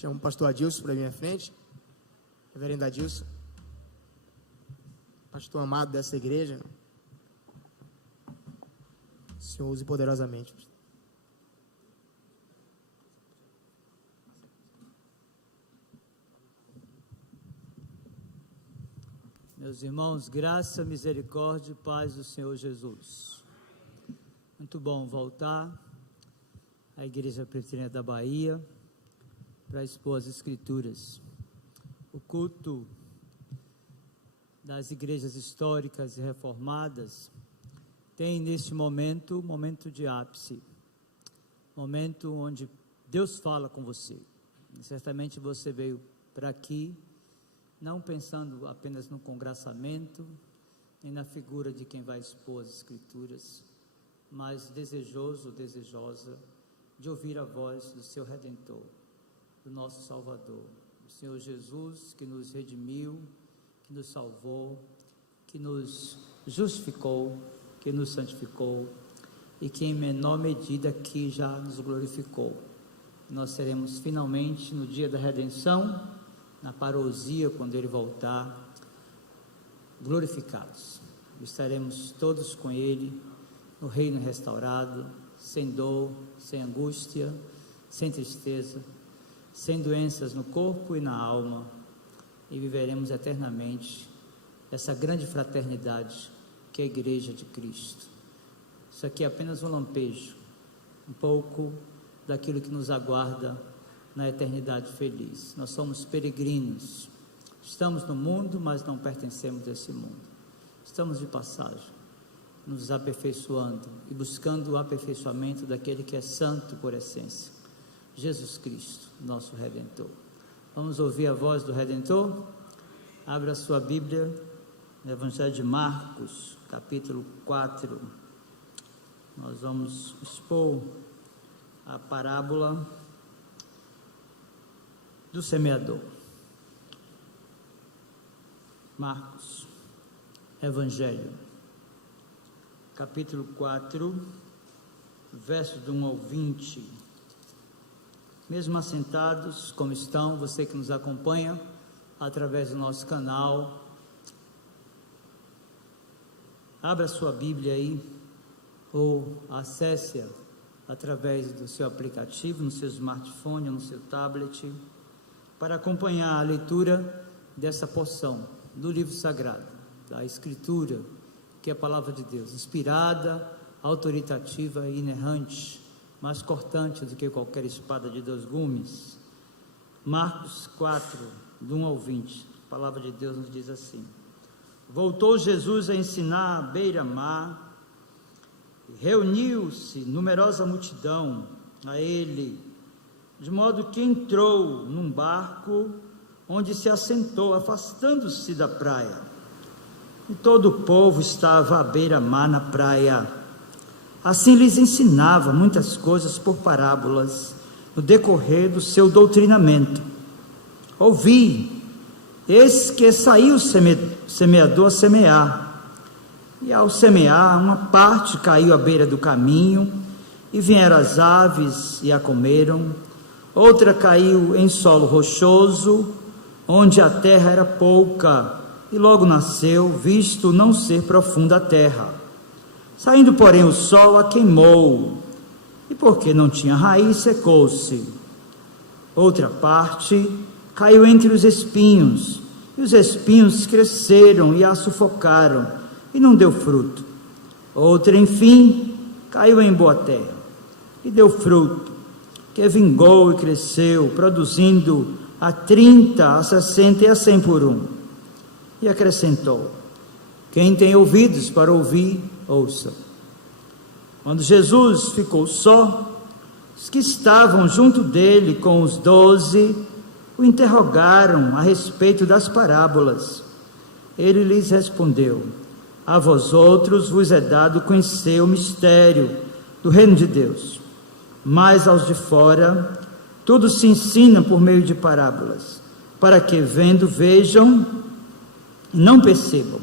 Chamo o pastor Adilson para a minha frente, reverendo Adilson, pastor amado dessa igreja. O Senhor use poderosamente. Meus irmãos, graça, misericórdia e paz do Senhor Jesus. Muito bom voltar à Igreja Presbiteriana da Bahia para expor as Escrituras. O culto das igrejas históricas e reformadas tem neste momento de ápice, momento onde Deus fala com você. E certamente você veio para aqui não pensando apenas no congraçamento, nem na figura de quem vai expor as Escrituras, mas desejosa de ouvir a voz do seu Redentor, do nosso Salvador, o Senhor Jesus, que nos redimiu, que nos salvou, que nos justificou, que nos santificou e que em menor medida aqui já nos glorificou. Nós seremos finalmente no dia da redenção, na parousia, quando Ele voltar, glorificados. Estaremos todos com Ele no reino restaurado, sem dor, sem angústia, sem tristeza, sem doenças no corpo e na alma, e viveremos eternamente essa grande fraternidade que é a Igreja de Cristo. Isso aqui é apenas um lampejo, um pouco daquilo que nos aguarda na eternidade feliz. Nós somos peregrinos, estamos no mundo, mas não pertencemos a esse mundo. Estamos de passagem, nos aperfeiçoando e buscando o aperfeiçoamento daquele que é santo por essência, Jesus Cristo, nosso Redentor. Vamos ouvir a voz do Redentor? Abra a sua Bíblia no Evangelho de Marcos, capítulo 4. Nós vamos expor a parábola do semeador. Marcos, Evangelho, capítulo 4, versos do 1 ao 20. Mesmo assentados como estão, você que nos acompanha através do nosso canal, abra sua Bíblia aí, ou acesse-a através do seu aplicativo, no seu smartphone ou no seu tablet, para acompanhar a leitura dessa porção do livro sagrado, da Escritura, que é a palavra de Deus, inspirada, autoritativa e inerrante, mais cortante do que qualquer espada de 2 gumes. Marcos 4, do 1 ao 20, a palavra de Deus nos diz assim: Voltou Jesus a ensinar à beira-mar, reuniu-se numerosa multidão a ele, de modo que entrou num barco, onde se assentou, afastando-se da praia. E todo o povo estava à beira-mar na praia. Assim lhes ensinava muitas coisas por parábolas, no decorrer do seu doutrinamento. Ouvi, eis que saiu o semeador a semear, e ao semear, uma parte caiu à beira do caminho, e vieram as aves e a comeram. Outra caiu em solo rochoso, onde a terra era pouca, e logo nasceu, visto não ser profunda a terra. Saindo, porém, o sol a queimou, e porque não tinha raiz, secou-se. Outra parte caiu entre os espinhos, e os espinhos cresceram e a sufocaram, e não deu fruto. Outra, enfim, caiu em boa terra, e deu fruto, que vingou e cresceu, produzindo a 30, a 60 e a 100 por 1. E acrescentou: quem tem ouvidos para ouvir, ouça. Quando Jesus ficou só, os que estavam junto dele com os 12 o interrogaram a respeito das parábolas. Ele lhes respondeu: a vós outros vos é dado conhecer o mistério do reino de Deus, mas aos de fora tudo se ensina por meio de parábolas, para que vendo vejam e não percebam,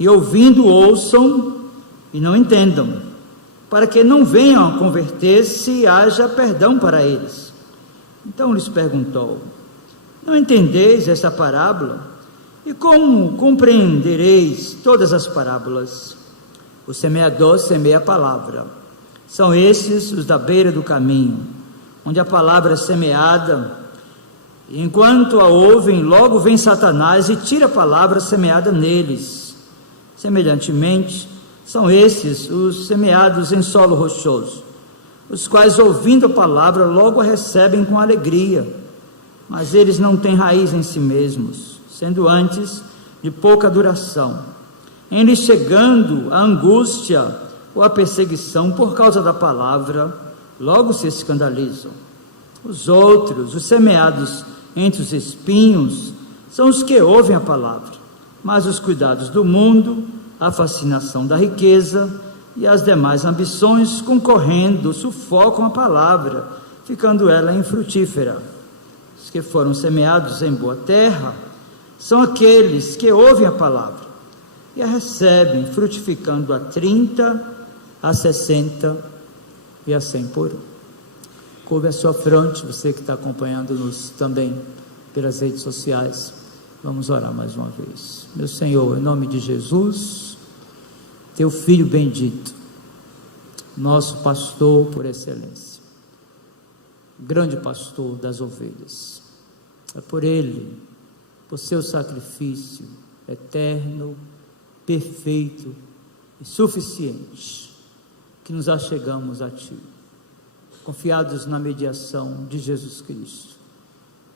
e ouvindo ouçam e não entendam, para que não venham a converter-se e haja perdão para eles. Então lhes perguntou: não entendeis essa parábola? E como compreendereis todas as parábolas? O semeador semeia a palavra. São esses os da beira do caminho, onde a palavra é semeada, e enquanto a ouvem, logo vem Satanás e tira a palavra semeada neles. Semelhantemente, são esses os semeados em solo rochoso, os quais, ouvindo a palavra, logo a recebem com alegria, mas eles não têm raiz em si mesmos, sendo antes de pouca duração. Em lhes chegando a angústia ou a perseguição por causa da palavra, logo se escandalizam. Os outros, os semeados entre os espinhos, são os que ouvem a palavra, mas os cuidados do mundo, a fascinação da riqueza e as demais ambições, concorrendo, sufocam a palavra, ficando ela infrutífera. Os que foram semeados em boa terra são aqueles que ouvem a palavra e a recebem, frutificando a 30, a 60 e a 100 por um. Curve a sua fronte, você que está acompanhando-nos também pelas redes sociais. Vamos orar mais uma vez. Meu Senhor, em nome de Jesus, teu Filho bendito, nosso pastor por excelência, grande pastor das ovelhas. É por ele, por seu sacrifício eterno, perfeito e suficiente, que nos achegamos a Ti, confiados na mediação de Jesus Cristo,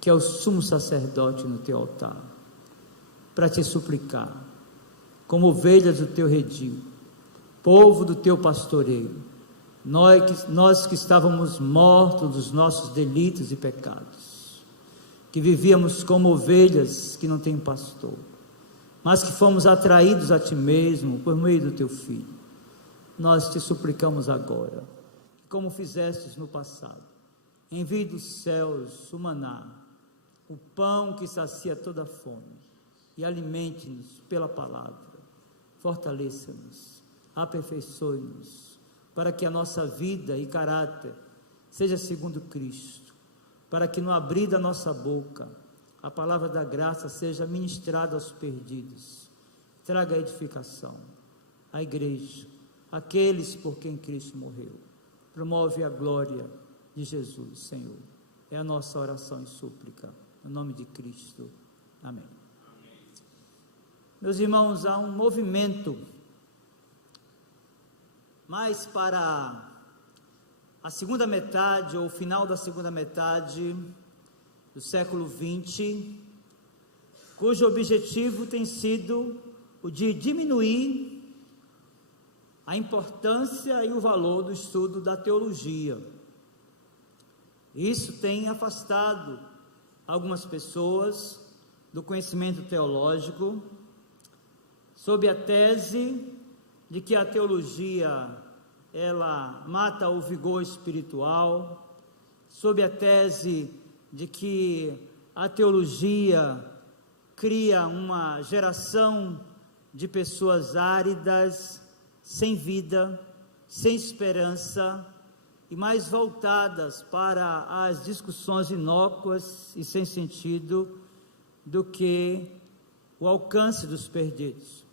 que é o sumo sacerdote no Teu altar, para Te suplicar, como ovelhas do Teu redil, povo do Teu pastoreio, nós que estávamos mortos dos nossos delitos e pecados, que vivíamos como ovelhas que não têm pastor, mas que fomos atraídos a Ti mesmo por meio do Teu Filho. Nós Te suplicamos agora, como fizestes no passado, envie dos céus o maná, o pão que sacia toda a fome, e alimente-nos pela palavra, fortaleça-nos, aperfeiçoe-nos, para que a nossa vida e caráter seja segundo Cristo, para que no abrir da nossa boca, a palavra da graça seja ministrada aos perdidos, traga edificação à igreja, aqueles por quem Cristo morreu. Promove a glória de Jesus, Senhor. É a nossa oração e súplica, no nome de Cristo. Amém. Meus irmãos, há um movimento mais para a segunda metade, ou o final da segunda metade do século XX, cujo objetivo tem sido o de diminuir a importância e o valor do estudo da teologia. Isso tem afastado algumas pessoas do conhecimento teológico, sob a tese de que a teologia, ela mata o vigor espiritual, sob a tese de que a teologia cria uma geração de pessoas áridas, sem vida, sem esperança e mais voltadas para as discussões inócuas e sem sentido do que o alcance dos perdidos.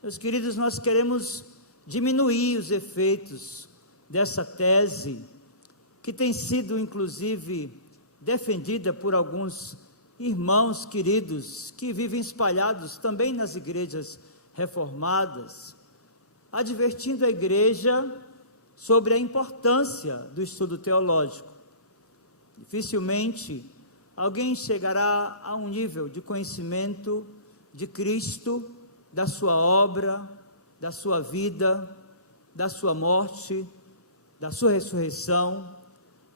Meus queridos, nós queremos diminuir os efeitos dessa tese, que tem sido inclusive defendida por alguns irmãos queridos que vivem espalhados também nas igrejas reformadas, advertindo a igreja sobre a importância do estudo teológico. Dificilmente alguém chegará a um nível de conhecimento de Cristo, da sua obra, da sua vida, da sua morte, da sua ressurreição,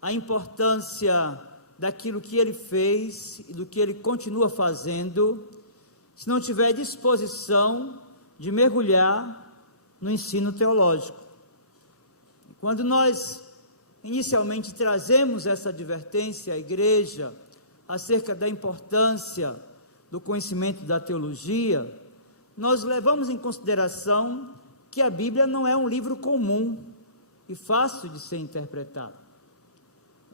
a importância daquilo que ele fez e do que ele continua fazendo, se não tiver disposição de mergulhar no ensino teológico. Quando nós inicialmente trazemos essa advertência à igreja acerca da importância do conhecimento da teologia, nós levamos em consideração que a Bíblia não é um livro comum e fácil de ser interpretado.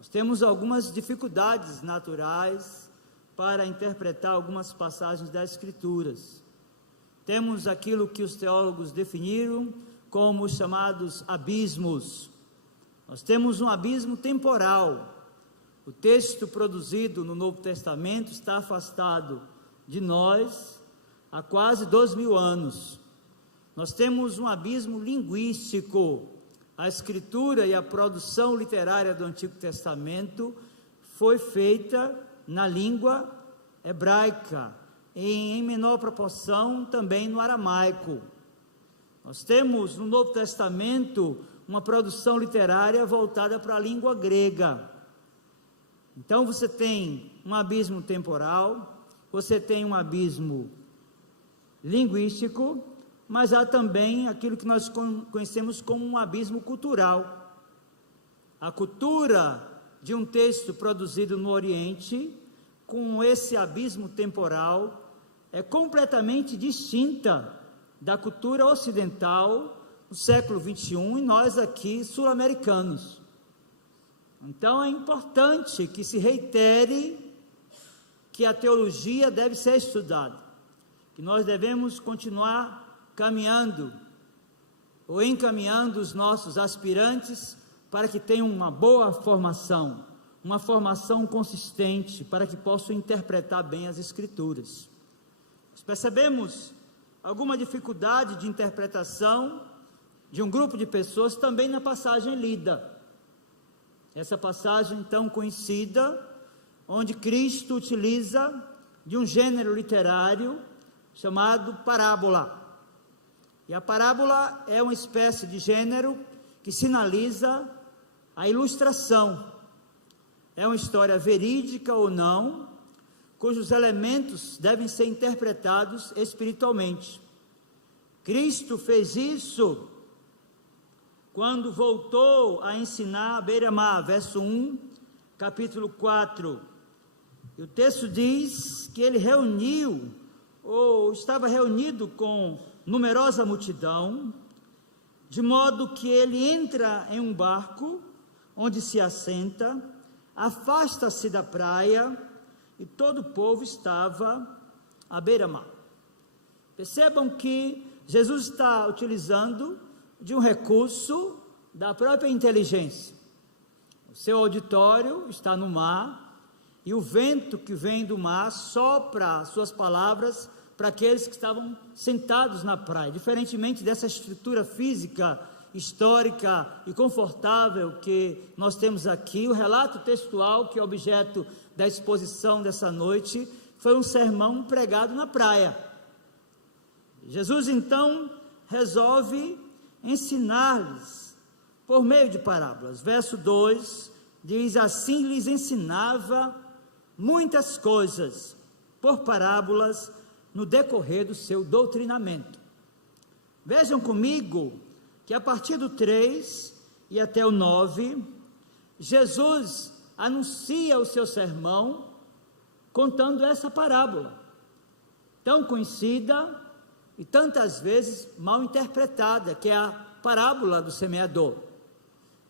Nós temos algumas dificuldades naturais para interpretar algumas passagens das Escrituras. Temos aquilo que os teólogos definiram como os chamados abismos. Nós temos um abismo temporal. O texto produzido no Novo Testamento está afastado de nós há quase 2000 anos. Nós temos um abismo linguístico. A escritura e a produção literária do Antigo Testamento foi feita na língua hebraica, em menor proporção também no aramaico. Nós temos no Novo Testamento uma produção literária voltada para a língua grega. Então você tem um abismo temporal, você tem um abismo linguístico, mas há também aquilo que nós conhecemos como um abismo cultural. A cultura de um texto produzido no Oriente, com esse abismo temporal, é completamente distinta da cultura ocidental no século 21 e nós aqui sul-americanos. Então é importante que se reitere que a teologia deve ser estudada, que nós devemos continuar caminhando ou encaminhando os nossos aspirantes para que tenham uma boa formação, uma formação consistente, para que possam interpretar bem as Escrituras. Nós percebemos alguma dificuldade de interpretação de um grupo de pessoas também na passagem lida. Essa passagem tão conhecida, onde Cristo utiliza de um gênero literário chamado parábola. E a parábola é uma espécie de gênero que sinaliza a ilustração. É uma história verídica ou não, cujos elementos devem ser interpretados espiritualmente. Cristo fez isso quando voltou a ensinar à beira-mar, verso 1, capítulo 4. E o texto diz que ele reuniu, ou estava reunido com numerosa multidão, de modo que ele entra em um barco, onde se assenta, afasta-se da praia, e todo o povo estava à beira-mar. Percebam que Jesus está utilizando de um recurso da própria inteligência. O seu auditório está no mar, e o vento que vem do mar sopra suas palavras para aqueles que estavam sentados na praia, diferentemente dessa estrutura física, histórica e confortável que nós temos aqui. O relato textual, que é objeto da exposição dessa noite, foi um sermão pregado na praia. Jesus então resolve ensinar-lhes por meio de parábolas. Verso 2 diz: assim lhes ensinava muitas coisas por parábolas no decorrer do seu doutrinamento. Vejam comigo que a partir do 3 e até o 9, Jesus anuncia o seu sermão contando essa parábola, tão conhecida e tantas vezes mal interpretada, que é a parábola do semeador.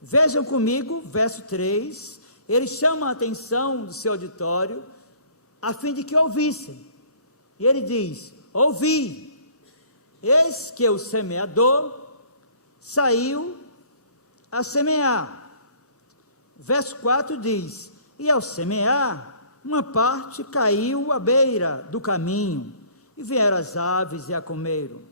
Vejam comigo, verso 3, ele chama a atenção do seu auditório, a fim de que ouvissem, e ele diz: ouvi, eis que o semeador saiu a semear. Verso 4 diz: e ao semear, uma parte caiu à beira do caminho, e vieram as aves e a comeram.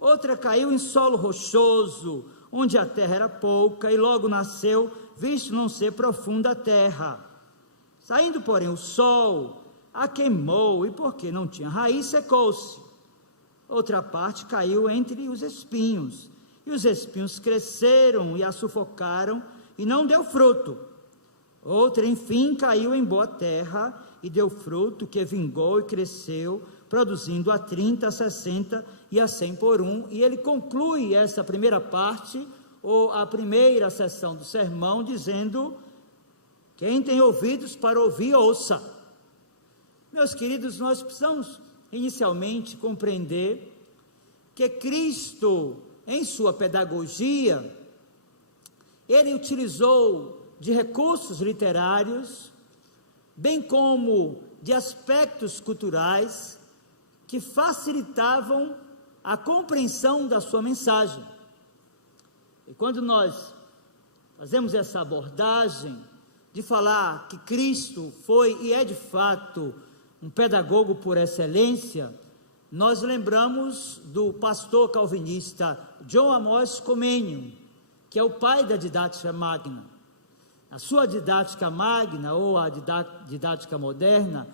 Outra caiu em solo rochoso, onde a terra era pouca, e logo nasceu, visto não ser profunda a terra. Saindo, porém, o sol a queimou, e porque não tinha raiz, secou-se. Outra parte caiu entre os espinhos, e os espinhos cresceram e a sufocaram, e não deu fruto. Outra, enfim, caiu em boa terra, e deu fruto, que vingou e cresceu, produzindo a 30, a 60 e a 100 por um. E ele conclui essa primeira parte, ou a primeira sessão do sermão, dizendo: quem tem ouvidos para ouvir, ouça. Meus queridos, nós precisamos inicialmente compreender que Cristo, em sua pedagogia, ele utilizou de recursos literários, bem como de aspectos culturais que facilitavam a compreensão da sua mensagem. E quando nós fazemos essa abordagem de falar que Cristo foi e é de fato um pedagogo por excelência, nós lembramos do pastor calvinista John Amos Comenius, que é o pai da didática magna. A sua didática magna, ou a didática moderna,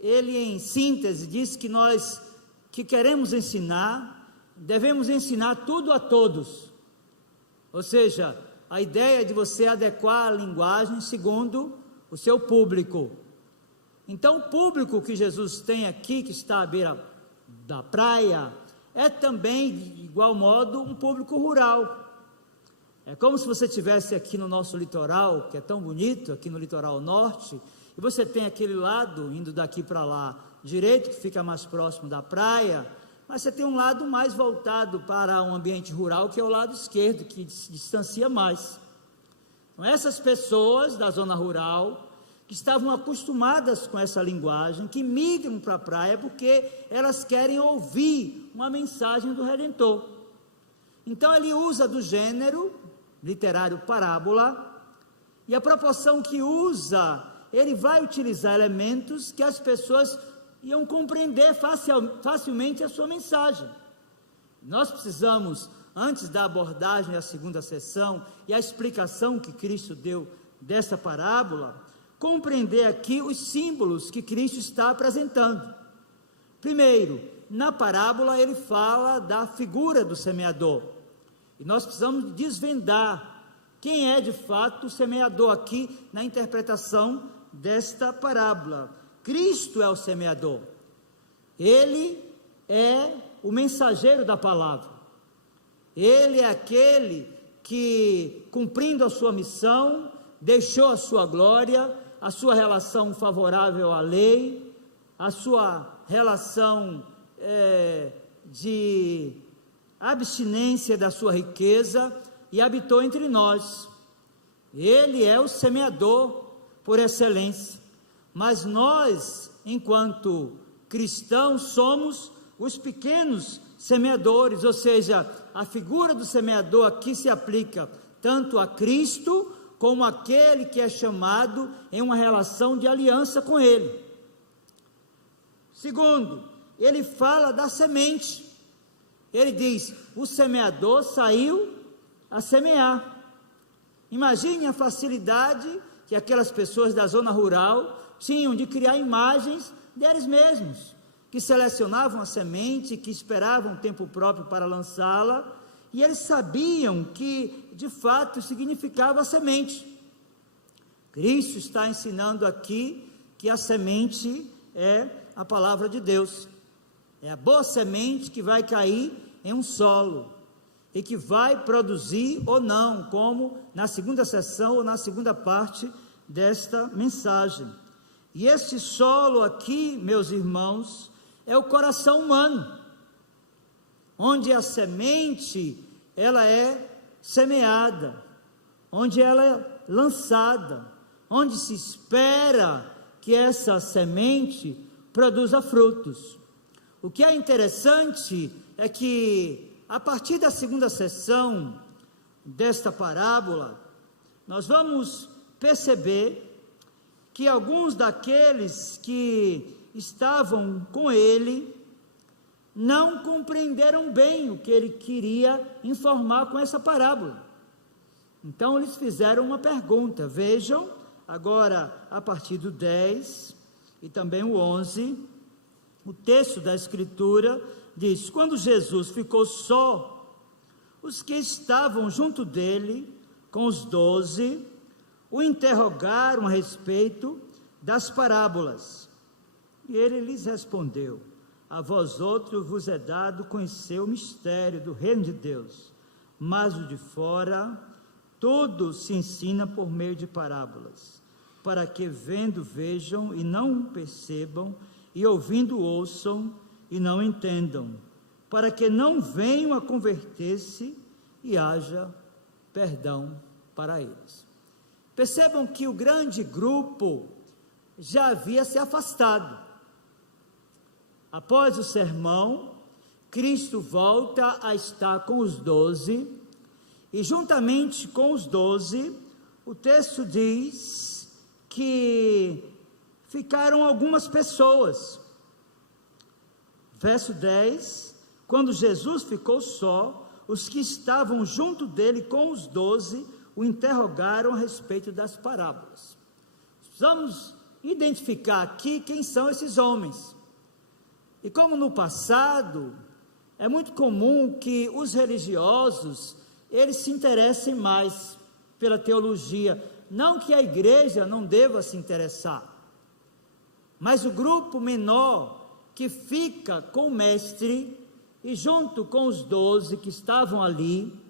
ele em síntese diz que nós que queremos ensinar, devemos ensinar tudo a todos. Ou seja, a ideia de você adequar a linguagem segundo o seu público. Então, o público que Jesus tem aqui, que está à beira da praia, é também, de igual modo, um público rural. É como se você estivesse aqui no nosso litoral, que é tão bonito, aqui no litoral norte, e você tem aquele lado, indo daqui para lá, direito, que fica mais próximo da praia, mas você tem um lado mais voltado para um ambiente rural, que é o lado esquerdo, que se distancia mais. Então, essas pessoas da zona rural, que estavam acostumadas com essa linguagem, que migram para a praia, porque elas querem ouvir uma mensagem do Redentor. Então, ele usa do gênero literário parábola, e a proporção que usa, ele vai utilizar elementos que as pessoas iam compreender facilmente a sua mensagem. Nós precisamos, antes da abordagem da segunda sessão e a explicação que Cristo deu dessa parábola, compreender aqui os símbolos que Cristo está apresentando. Primeiro, na parábola ele fala da figura do semeador, e nós precisamos desvendar quem é de fato o semeador aqui na interpretação desta parábola. Cristo é o semeador, ele é o mensageiro da palavra, ele é aquele que, cumprindo a sua missão, deixou a sua glória, a sua relação favorável à lei, a sua relação de abstinência da sua riqueza, e habitou entre nós. Ele é o semeador por excelência, mas nós, enquanto cristãos, somos os pequenos semeadores, ou seja, a figura do semeador aqui se aplica tanto a Cristo, como aquele que é chamado em uma relação de aliança com Ele. Segundo, ele fala da semente. Ele diz, o semeador saiu a semear. Imagine a facilidade que aquelas pessoas da zona rural tinham de criar imagens deles mesmos, que selecionavam a semente, que esperavam tempo próprio para lançá-la, e eles sabiam que, de fato, significava a semente. Cristo está ensinando aqui que a semente é a palavra de Deus, é a boa semente que vai cair em um solo, e que vai produzir ou não, como na segunda sessão ou na segunda parte desta mensagem. E esse solo aqui, meus irmãos, é o coração humano, onde a semente, ela é semeada, onde ela é lançada, onde se espera que essa semente produza frutos. O que é interessante é que, a partir da segunda sessão desta parábola, nós vamos perceber que alguns daqueles que estavam com ele não compreenderam bem o que ele queria informar com essa parábola. Então eles fizeram uma pergunta. Vejam agora a partir do 10 e também o 11, o texto da Escritura diz: quando Jesus ficou só, os que estavam junto dele, com os 12, o interrogaram a respeito das parábolas. E ele lhes respondeu: a vós outros vos é dado conhecer o mistério do reino de Deus, mas o de fora, tudo se ensina por meio de parábolas, para que vendo vejam e não percebam, e ouvindo ouçam e não entendam, para que não venham a converter-se e haja perdão para eles. Percebam que o grande grupo já havia se afastado. Após o sermão, Cristo volta a estar com os 12, e juntamente com os 12, o texto diz que ficaram algumas pessoas. Verso 10, quando Jesus ficou só, os que estavam junto dele com os 12, o interrogaram a respeito das parábolas. Precisamos identificar aqui quem são esses homens. E como no passado, é muito comum que os religiosos, eles se interessem mais pela teologia. Não que a igreja não deva se interessar, mas o grupo menor que fica com o mestre e junto com os 12 que estavam ali,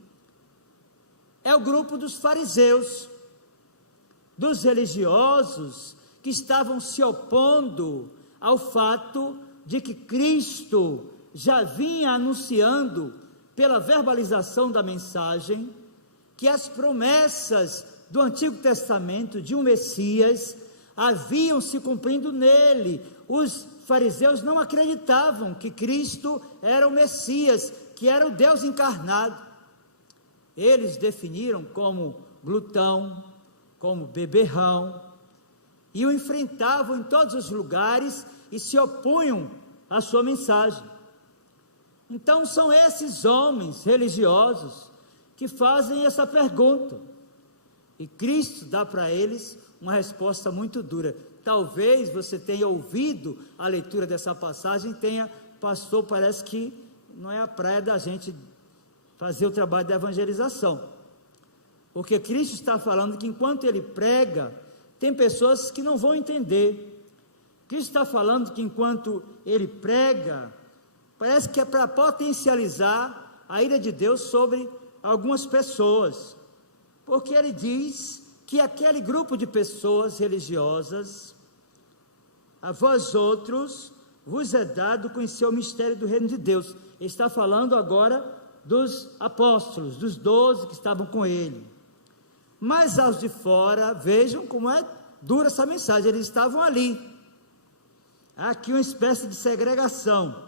é o grupo dos fariseus, dos religiosos que estavam se opondo ao fato de que Cristo já vinha anunciando, pela verbalização da mensagem, que as promessas do Antigo Testamento de um Messias haviam se cumprindo nele. Os fariseus não acreditavam que Cristo era o Messias, que era o Deus encarnado. Eles definiram como glutão, como beberrão, e o enfrentavam em todos os lugares e se opunham à sua mensagem. Então são esses homens religiosos que fazem essa pergunta, e Cristo dá para eles uma resposta muito dura. Talvez você tenha ouvido a leitura dessa passagem e tenha, pastor, parece que não é a praia da gente fazer o trabalho da evangelização, porque Cristo está falando que enquanto ele prega, tem pessoas que não vão entender. Cristo está falando que enquanto ele prega, parece que é para potencializar a ira de Deus sobre algumas pessoas, porque ele diz que aquele grupo de pessoas religiosas, a vós outros vos é dado conhecer o mistério do reino de Deus. Ele está falando agora dos apóstolos, dos 12 que estavam com ele. Mas aos de fora, vejam como é dura essa mensagem, eles estavam ali. Há aqui uma espécie de segregação.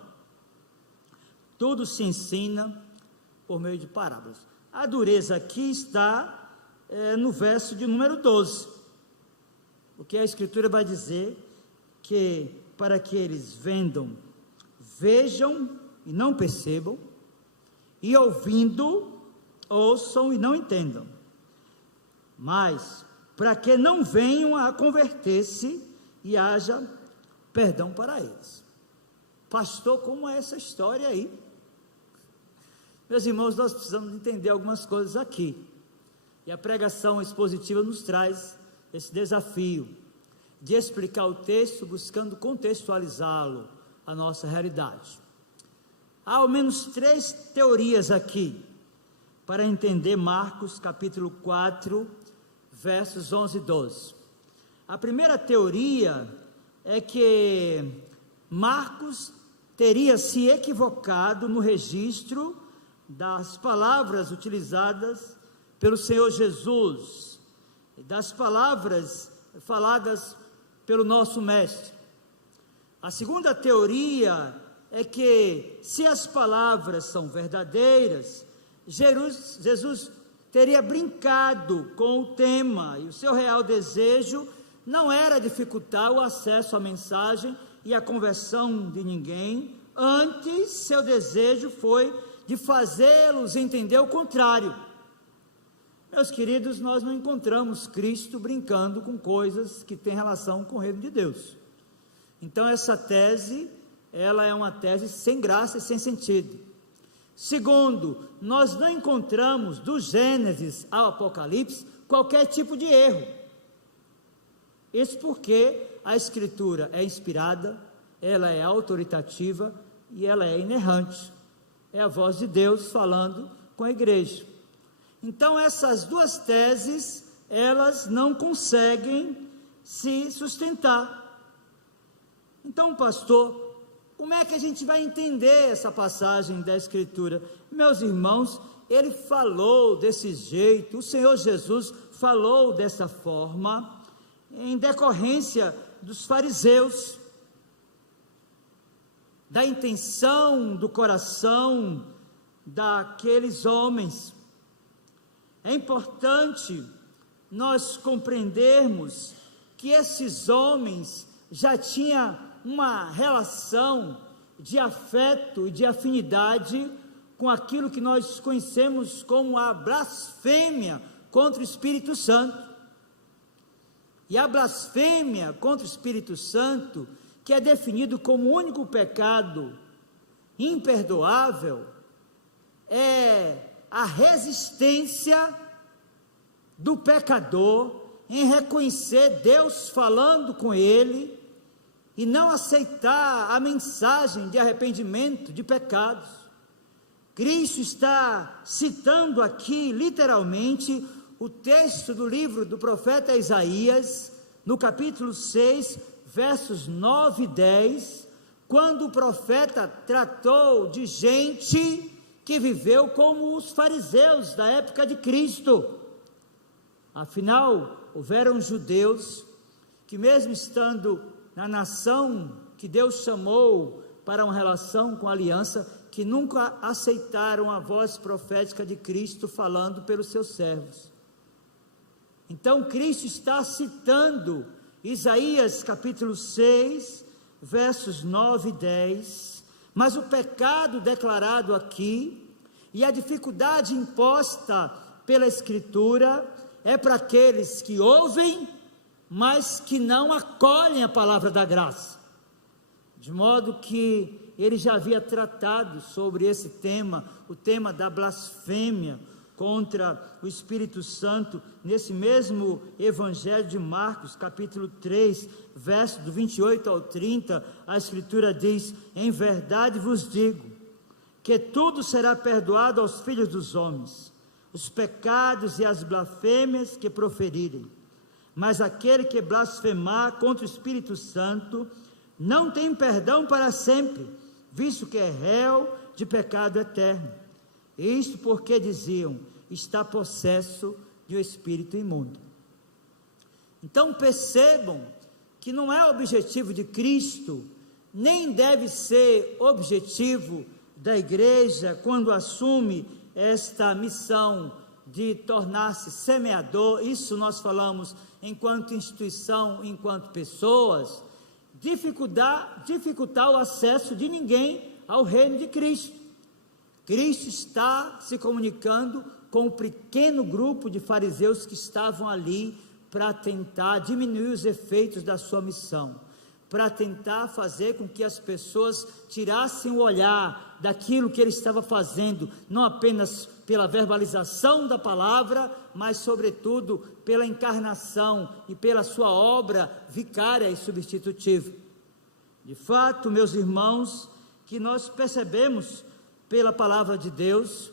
Tudo se ensina por meio de parábolas. A dureza aqui está no verso de número 12, porque a Escritura vai dizer que para que eles vejam e não percebam, e ouvindo, ouçam e não entendam, mas para que não venham a converter-se e haja perdão para eles. Pastor, como é essa história aí? Meus irmãos, nós precisamos entender algumas coisas aqui, e a pregação expositiva nos traz esse desafio de explicar o texto, buscando contextualizá-lo à nossa realidade. Há ao menos 3 teorias aqui, para entender Marcos capítulo 4, versos 11 e 12. A primeira teoria é que Marcos teria se equivocado no registro das palavras utilizadas pelo Senhor Jesus, das palavras faladas pelo nosso Mestre. A segunda teoria é que, se as palavras são verdadeiras, Jesus teria brincado com o tema, e o seu real desejo não era dificultar o acesso à mensagem e a conversão de ninguém. Antes, seu desejo foi de fazê-los entender o contrário. Meus queridos, nós não encontramos Cristo brincando com coisas que têm relação com o reino de Deus. Então essa tese, ela é uma tese sem graça e sem sentido. Segundo, nós não encontramos do Gênesis ao Apocalipse qualquer tipo de erro. Isso porque a Escritura é inspirada, ela é autoritativa e ela é inerrante. É a voz de Deus falando com a igreja. Então essas duas teses, elas não conseguem se sustentar. Então, pastor, como é que a gente vai entender essa passagem da Escritura? Meus irmãos, ele falou desse jeito, o Senhor Jesus falou dessa forma, em decorrência dos fariseus, da intenção do coração daqueles homens. É importante nós compreendermos que esses homens já tinham uma relação de afeto e de afinidade com aquilo que nós conhecemos como a blasfêmia contra o Espírito Santo. E a blasfêmia contra o Espírito Santo, que é definido como o único pecado imperdoável, é a resistência do pecador em reconhecer Deus falando com ele e não aceitar a mensagem de arrependimento de pecados. Cristo está citando aqui literalmente o texto do livro do profeta Isaías, no capítulo 6, versos 9 e 10, quando o profeta tratou de gente que viveu como os fariseus da época de Cristo. Afinal, houveram judeus que, mesmo estando na nação que Deus chamou para uma relação com aliança, que nunca aceitaram a voz profética de Cristo falando pelos seus servos. Então Cristo está citando Isaías capítulo 6, versos 9 e 10, mas o pecado declarado aqui e a dificuldade imposta pela Escritura é para aqueles que ouvem, mas que não acolhem a palavra da graça. De modo que ele já havia tratado sobre esse tema, o tema da blasfêmia contra o Espírito Santo, nesse mesmo Evangelho de Marcos, capítulo 3, verso do 28 ao 30, a Escritura diz: em verdade vos digo, que tudo será perdoado aos filhos dos homens, os pecados e as blasfêmias que proferirem, mas aquele que blasfemar contra o Espírito Santo, não tem perdão para sempre, visto que é réu de pecado eterno. Isto porque diziam: está possesso de um espírito imundo. Então percebam que não é objetivo de Cristo, nem deve ser objetivo da igreja quando assume esta missão de tornar-se semeador. Isso nós falamos enquanto instituição, enquanto pessoas, dificultar o acesso de ninguém ao reino de Cristo. Cristo está se comunicando com um pequeno grupo de fariseus que estavam ali para tentar diminuir os efeitos da sua missão, para tentar fazer com que as pessoas tirassem o olhar daquilo que ele estava fazendo, não apenas pela verbalização da palavra, mas sobretudo pela encarnação e pela sua obra vicária e substitutiva. De fato, meus irmãos, que nós percebemos pela palavra de Deus,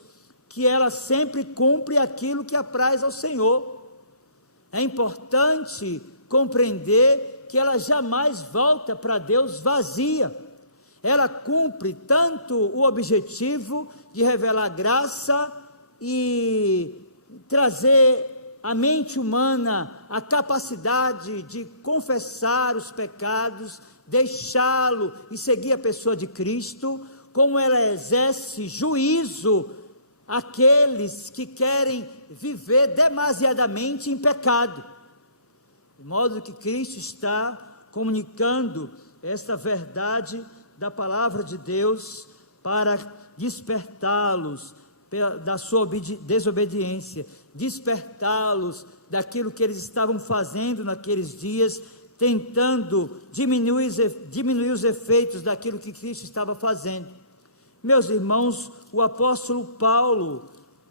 que ela sempre cumpre aquilo que apraz ao Senhor. É importante compreender que ela jamais volta para Deus vazia. Ela cumpre tanto o objetivo de revelar graça e trazer à mente humana a capacidade de confessar os pecados, deixá-lo e seguir a pessoa de Cristo, como ela exerce juízo àqueles que querem viver demasiadamente em pecado, de modo que Cristo está comunicando esta verdade da palavra de Deus para despertá-los da sua desobediência, despertá-los daquilo que eles estavam fazendo naqueles dias, tentando diminuir os efeitos daquilo que Cristo estava fazendo. Meus irmãos, o apóstolo Paulo,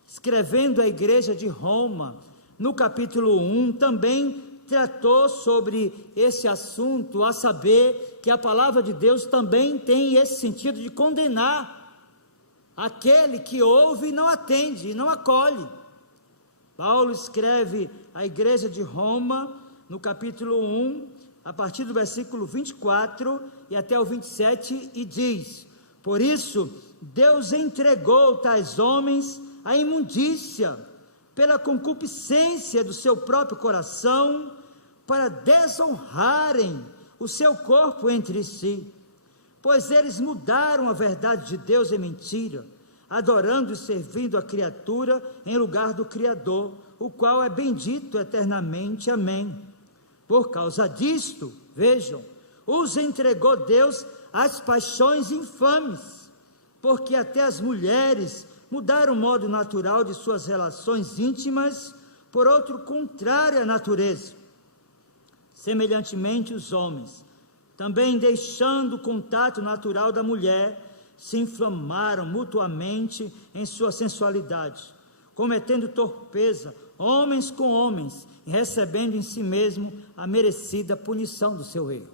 escrevendo à igreja de Roma, no capítulo 1, também tratou sobre esse assunto, a saber que a palavra de Deus também tem esse sentido de condenar aquele que ouve e não atende, e não acolhe. Paulo escreve à igreja de Roma, no capítulo 1, a partir do versículo 24 e até o 27, e diz: por isso, Deus entregou tais homens a imundícia, pela concupiscência do seu próprio coração, para desonrarem o seu corpo entre si, pois eles mudaram a verdade de Deus em mentira, adorando e servindo a criatura em lugar do Criador, o qual é bendito eternamente. Amém. Por causa disto, vejam, os entregou Deus às paixões infames, porque até as mulheres mudaram o modo natural de suas relações íntimas por outro contrário à natureza. Semelhantemente, os homens, também deixando o contato natural da mulher, se inflamaram mutuamente em sua sensualidade, cometendo torpeza, homens com homens, e recebendo em si mesmo a merecida punição do seu erro.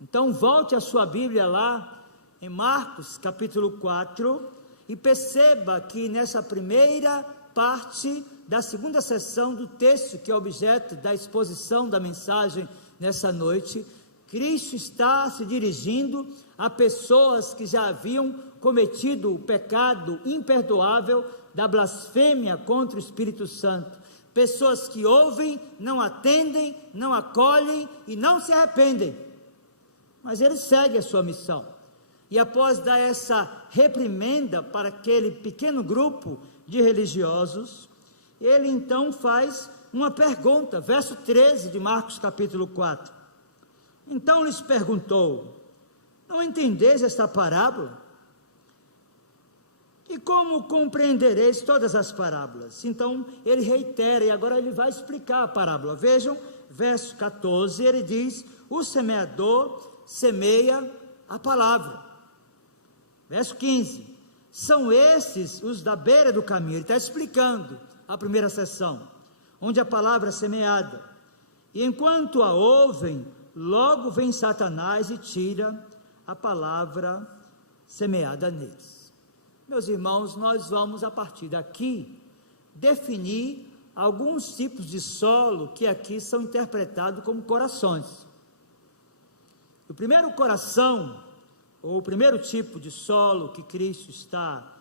Então volte a sua Bíblia lá, em Marcos capítulo 4, e perceba que nessa primeira parte da segunda sessão do texto, que é objeto da exposição da mensagem nessa noite, Cristo está se dirigindo a pessoas que já haviam cometido o pecado imperdoável da blasfêmia contra o Espírito Santo, pessoas que ouvem, não atendem, não acolhem e não se arrependem, mas ele segue a sua missão, e após dar essa reprimenda para aquele pequeno grupo de religiosos, ele então faz uma pergunta, verso 13 de Marcos capítulo 4, então lhes perguntou: não entendeis esta parábola? E como compreendereis todas as parábolas? Então ele reitera, e agora ele vai explicar a parábola. Vejam, verso 14, ele diz: o semeador semeia a palavra. Verso 15, são esses os da beira do caminho. Ele está explicando a primeira sessão, onde a palavra é semeada, e enquanto a ouvem, logo vem Satanás e tira a palavra semeada neles. Meus irmãos, nós vamos a partir daqui definir alguns tipos de solo que aqui são interpretados como corações. O primeiro coração, ou o primeiro tipo de solo que Cristo está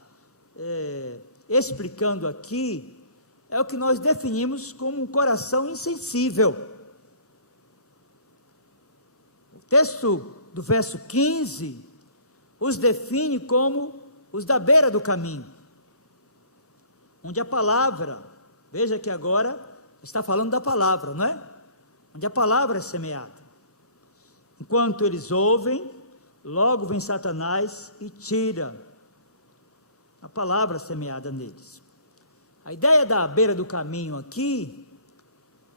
explicando aqui, é o que nós definimos como um coração insensível. O texto do verso 15 os define como os da beira do caminho, onde a palavra, veja que agora está falando da palavra, não é? Onde a palavra é semeada. Enquanto eles ouvem, logo vem Satanás e tira a palavra semeada neles. A ideia da beira do caminho aqui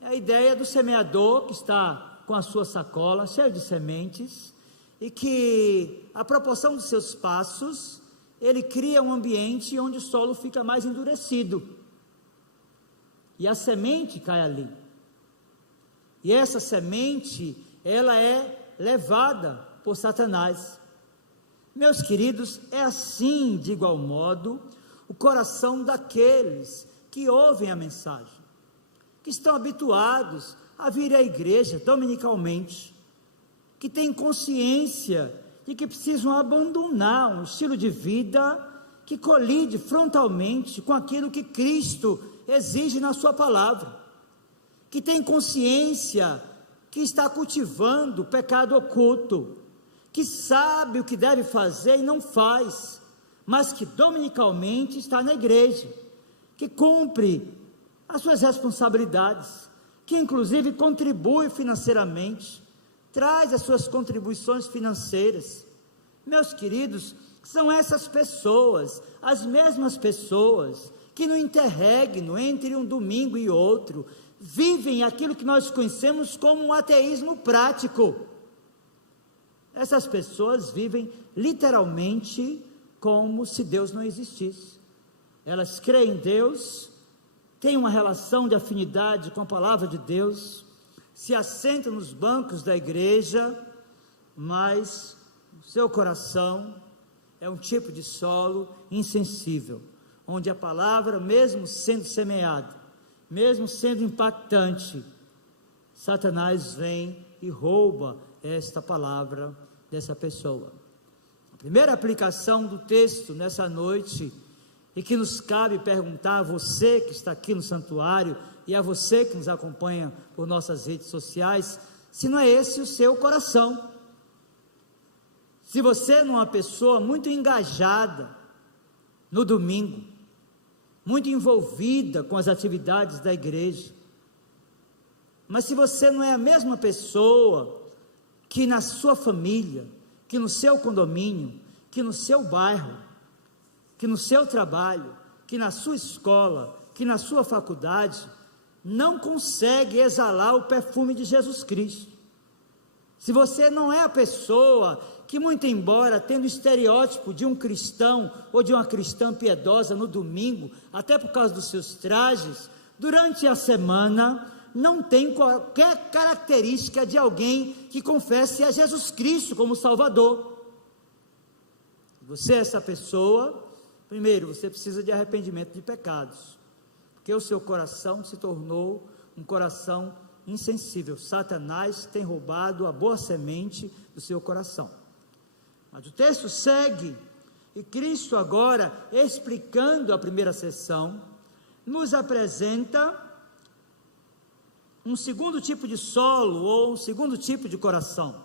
é a ideia do semeador que está com a sua sacola cheia de sementes, e que a proporção dos seus passos, ele cria um ambiente onde o solo fica mais endurecido, e a semente cai ali, e essa semente, ela é levada por Satanás. Meus queridos, é assim, de igual modo, o coração daqueles que ouvem a mensagem, que estão habituados a vir à igreja dominicalmente, que têm consciência de que precisam abandonar um estilo de vida que colide frontalmente com aquilo que Cristo exige na sua palavra, que tem consciência que está cultivando o pecado oculto, que sabe o que deve fazer e não faz, mas que dominicalmente está na igreja, que cumpre as suas responsabilidades, que inclusive contribui financeiramente, traz as suas contribuições financeiras. Meus queridos, são essas pessoas, as mesmas pessoas, que no interregno entre um domingo e outro, vivem aquilo que nós conhecemos como um ateísmo prático. Essas pessoas vivem literalmente como se Deus não existisse. Elas creem em Deus, têm uma relação de afinidade com a palavra de Deus, se assentam nos bancos da igreja, mas o seu coração é um tipo de solo insensível, onde a palavra, mesmo sendo semeada, mesmo sendo impactante, Satanás vem e rouba esta palavra dessa pessoa. A primeira aplicação do texto nessa noite e que nos cabe perguntar a você que está aqui no santuário e a você que nos acompanha por nossas redes sociais, se não é esse o seu coração. Se você não é uma pessoa muito engajada no domingo, muito envolvida com as atividades da igreja, mas se você não é a mesma pessoa que na sua família, que no seu condomínio, que no seu bairro, que no seu trabalho, que na sua escola, que na sua faculdade, não consegue exalar o perfume de Jesus Cristo. Se você não é a pessoa que, muito embora tendo o estereótipo de um cristão ou de uma cristã piedosa no domingo, até por causa dos seus trajes, durante a semana não tem qualquer característica de alguém que confesse a Jesus Cristo como Salvador. Você é essa pessoa, primeiro, você precisa de arrependimento de pecados, porque o seu coração se tornou um coração insensível. Satanás tem roubado a boa semente do seu coração. Mas o texto segue, e Cristo agora, explicando a primeira sessão, nos apresenta um segundo tipo de solo, ou um segundo tipo de coração.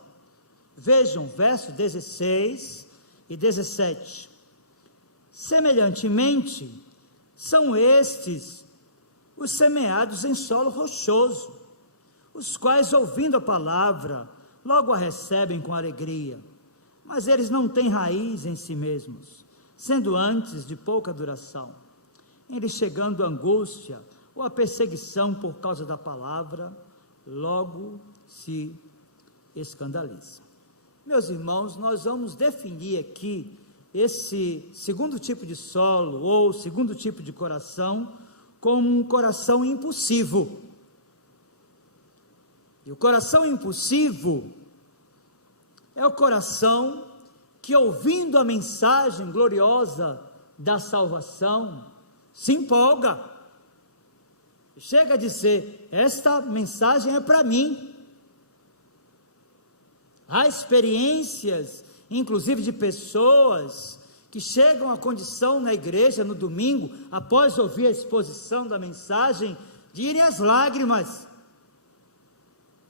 Vejam, versos 16 e 17. Semelhantemente, são estes os semeados em solo rochoso, os quais, ouvindo a palavra, logo a recebem com alegria, mas eles não têm raiz em si mesmos, sendo antes de pouca duração. Eles, chegando a angústia ou a perseguição por causa da palavra, logo se escandalizam. Meus irmãos, nós vamos definir aqui esse segundo tipo de solo, ou segundo tipo de coração, como um coração impulsivo. E o coração impulsivo é o coração que, ouvindo a mensagem gloriosa da salvação, se empolga, chega a dizer: esta mensagem é para mim. Há experiências, inclusive de pessoas que chegam à condição na igreja no domingo, após ouvir a exposição da mensagem, de irem às lágrimas.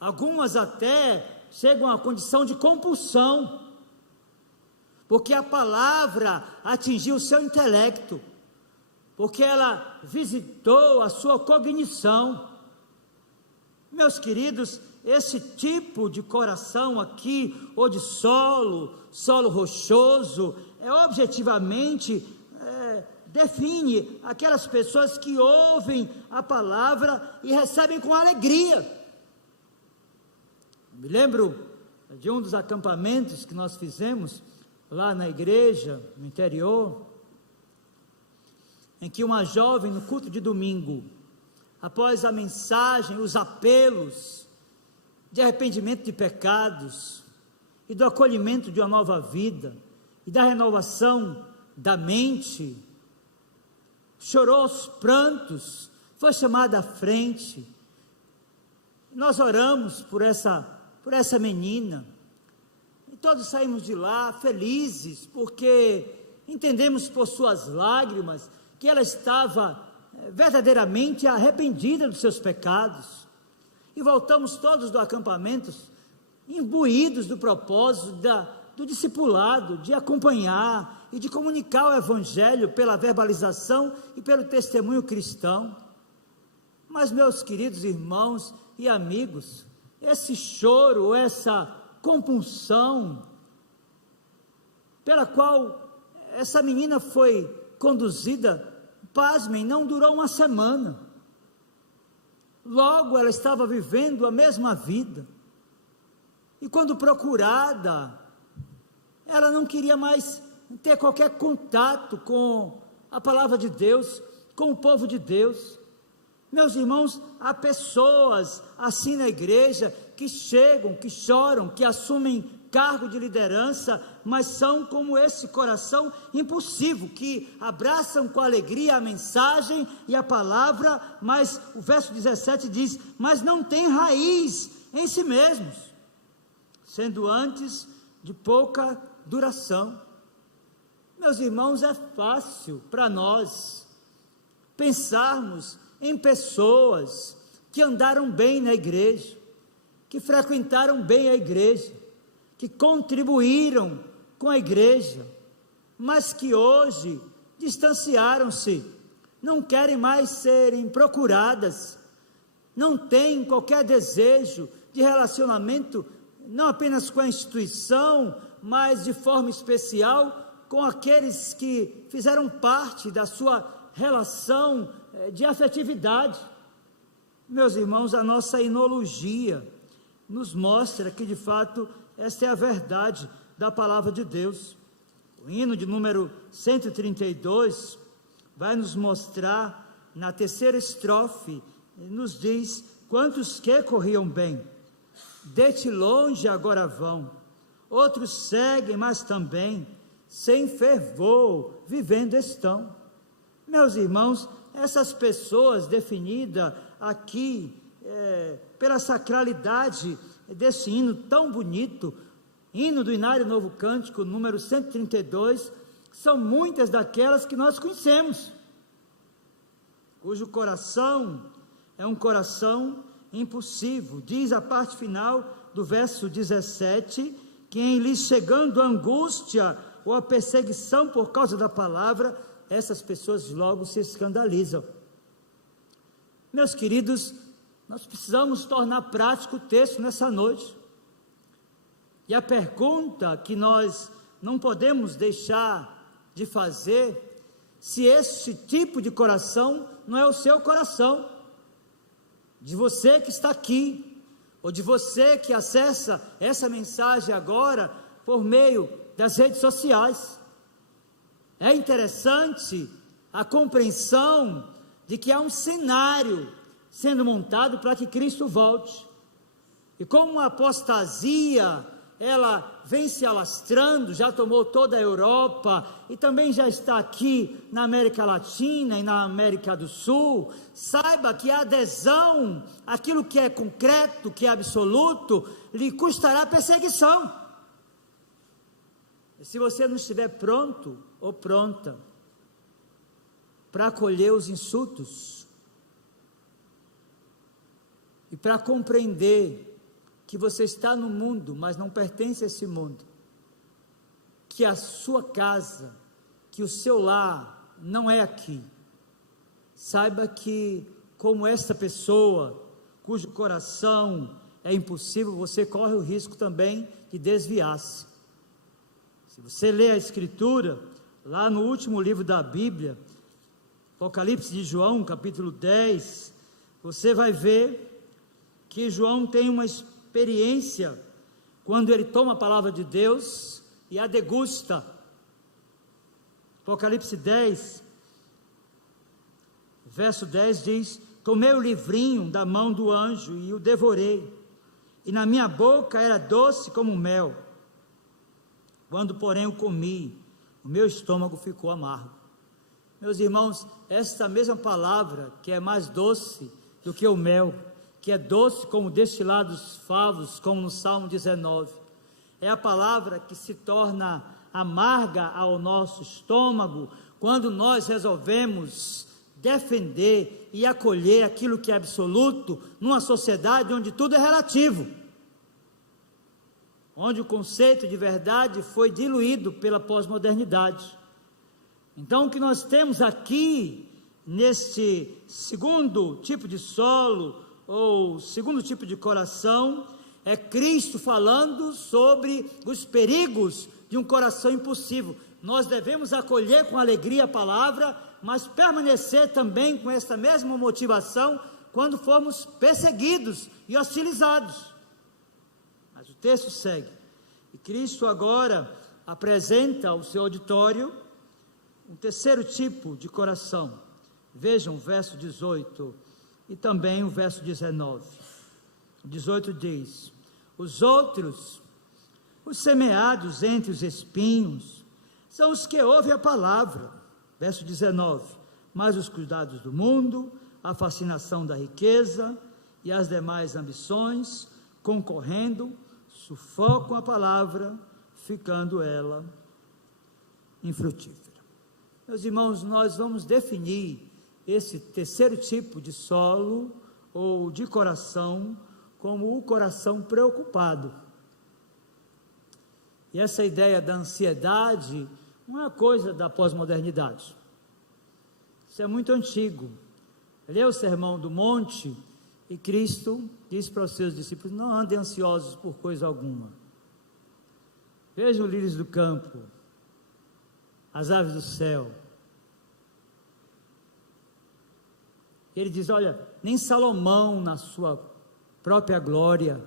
Algumas até chegam à condição de compulsão, porque a palavra atingiu o seu intelecto, porque ela visitou a sua cognição. Meus queridos, esse tipo de coração aqui, ou de solo rochoso, objetivamente define aquelas pessoas que ouvem a palavra e recebem com alegria. Me lembro de um dos acampamentos que nós fizemos lá na igreja, no interior, em que uma jovem, no culto de domingo, após a mensagem, os apelos de arrependimento de pecados e do acolhimento de uma nova vida e da renovação da mente, chorou aos prantos, foi chamada à frente. Nós oramos por essa menina, e todos saímos de lá felizes, porque entendemos por suas lágrimas que ela estava verdadeiramente arrependida dos seus pecados, e voltamos todos do acampamento imbuídos do propósito do discipulado, de acompanhar e de comunicar o evangelho pela verbalização e pelo testemunho cristão. Mas, meus queridos irmãos e amigos, esse choro, essa compulsão pela qual essa menina foi conduzida, pasmem, não durou uma semana. Logo ela estava vivendo a mesma vida, e quando procurada, ela não queria mais ter qualquer contato com a palavra de Deus, com o povo de Deus. Meus irmãos, há pessoas assim na igreja que chegam, que choram, que assumem cargo de liderança, mas são como esse coração impulsivo, que abraçam com alegria a mensagem e a palavra, mas o verso 17 diz: mas não tem raiz em si mesmos, sendo antes de pouca duração. Meus irmãos, é fácil para nós pensarmos em pessoas que andaram bem na igreja, que frequentaram bem a igreja, que contribuíram com a igreja, mas que hoje distanciaram-se, não querem mais serem procuradas, não têm qualquer desejo de relacionamento, não apenas com a instituição, mas de forma especial com aqueles que fizeram parte da sua relação de afetividade. Meus irmãos, a nossa enologia nos mostra que de fato esta é a verdade da palavra de Deus. O hino de número 132 vai nos mostrar, na terceira estrofe, nos diz: quantos que corriam bem, de ti longe agora vão, outros seguem, mas também sem fervor vivendo estão. Meus irmãos, essas pessoas definidas aqui pela sacralidade desse hino tão bonito, hino do Inário Novo Cântico, número 132, são muitas daquelas que nós conhecemos, cujo coração é um coração impulsivo. Diz a parte final do verso 17, que em lhes chegando a angústia ou a perseguição por causa da palavra, essas pessoas logo se escandalizam. Meus queridos, nós precisamos tornar prático o texto nessa noite, e a pergunta que nós não podemos deixar de fazer, se este tipo de coração não é o seu coração, de você que está aqui, ou de você que acessa essa mensagem agora por meio das redes sociais. É interessante a compreensão de que há um cenário sendo montado para que Cristo volte, e como a apostasia ela vem se alastrando, já tomou toda a Europa e também já está aqui na América Latina e na América do Sul, saiba que a adesão àquilo que é concreto, que é absoluto, lhe custará perseguição. E se você não estiver pronto ou pronta para acolher os insultos e para compreender que você está no mundo, mas não pertence a esse mundo, que a sua casa, que o seu lar não é aqui, saiba que, como esta pessoa, cujo coração é impulsivo, você corre o risco também de desviar-se. Se você ler a Escritura, lá no último livro da Bíblia, Apocalipse de João, capítulo 10, você vai ver que João tem uma experiência quando ele toma a palavra de Deus e a degusta. Apocalipse 10, verso 10 diz: tomei o livrinho da mão do anjo e o devorei, e na minha boca era doce como mel. Quando porém o comi, o meu estômago ficou amargo. Meus irmãos, esta mesma palavra, que é mais doce do que o mel, que é doce como destilados favos, como no Salmo 19, é a palavra que se torna amarga ao nosso estômago, quando nós resolvemos defender e acolher aquilo que é absoluto, numa sociedade onde tudo é relativo, onde o conceito de verdade foi diluído pela pós-modernidade. Então, o que nós temos aqui, neste segundo tipo de solo, ou segundo tipo de coração, é Cristo falando sobre os perigos de um coração impulsivo. Nós devemos acolher com alegria a palavra, mas permanecer também com esta mesma motivação quando formos perseguidos e hostilizados. Mas o texto segue, e Cristo agora apresenta ao seu auditório um terceiro tipo de coração. Vejam o verso 18 e também o verso 19. O 18 diz: os outros, os semeados entre os espinhos, são os que ouvem a palavra. Verso 19: mas os cuidados do mundo, a fascinação da riqueza e as demais ambições, concorrendo, sufocam a palavra, ficando ela infrutífera. Meus irmãos, nós vamos definir esse terceiro tipo de solo ou de coração como o coração preocupado. E essa ideia da ansiedade não é coisa da pós-modernidade. Isso é muito antigo. Lê o Sermão do Monte e Cristo disse para os seus discípulos: não andem ansiosos por coisa alguma. Vejam os lírios do campo, as aves do céu. Ele diz: olha, nem Salomão na sua própria glória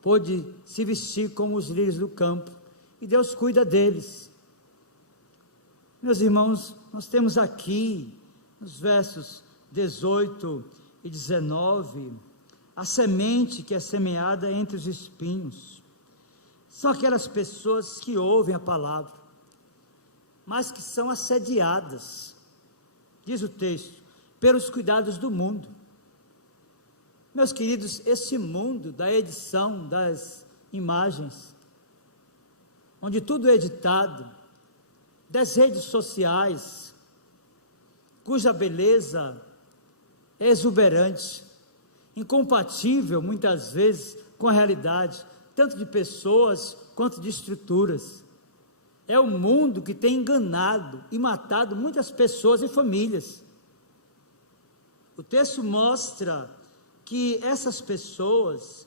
pôde se vestir como os lírios do campo, e Deus cuida deles. Meus irmãos, nós temos aqui nos versos 18 e 19 a semente que é semeada entre os espinhos. São aquelas pessoas que ouvem a palavra, mas que são assediadas, diz o texto, pelos cuidados do mundo. Meus queridos, esse mundo da edição das imagens, onde tudo é editado, das redes sociais, cuja beleza é exuberante, incompatível muitas vezes com a realidade, tanto de pessoas quanto de estruturas. É o mundo que tem enganado e matado muitas pessoas e famílias. O texto mostra que essas pessoas,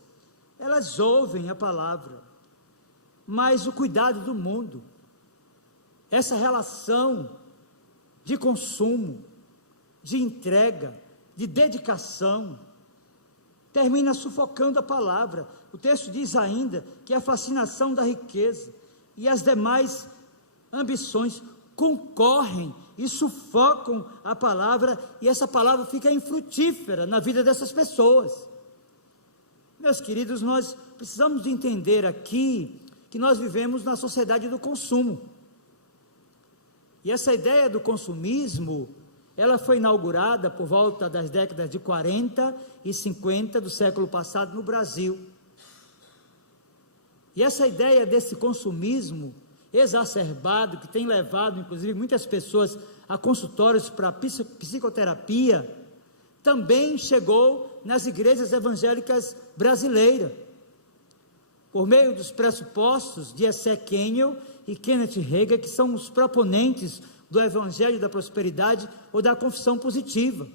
elas ouvem a palavra, mas o cuidado do mundo, essa relação de consumo, de entrega, de dedicação, termina sufocando a palavra. O texto diz ainda que a fascinação da riqueza e as demais ambições concorrem e sufocam a palavra, e essa palavra fica infrutífera na vida dessas pessoas. Meus queridos, nós precisamos entender aqui que nós vivemos na sociedade do consumo, e essa ideia do consumismo, ela foi inaugurada por volta das décadas de 40 e 50 do século passado no Brasil. E essa ideia desse consumismo exacerbado, que tem levado inclusive muitas pessoas a consultórios para psicoterapia, também chegou nas igrejas evangélicas brasileiras, por meio dos pressupostos de E.C. Kenyon e Kenneth Hagin, que são os proponentes do evangelho da prosperidade ou da confissão positiva.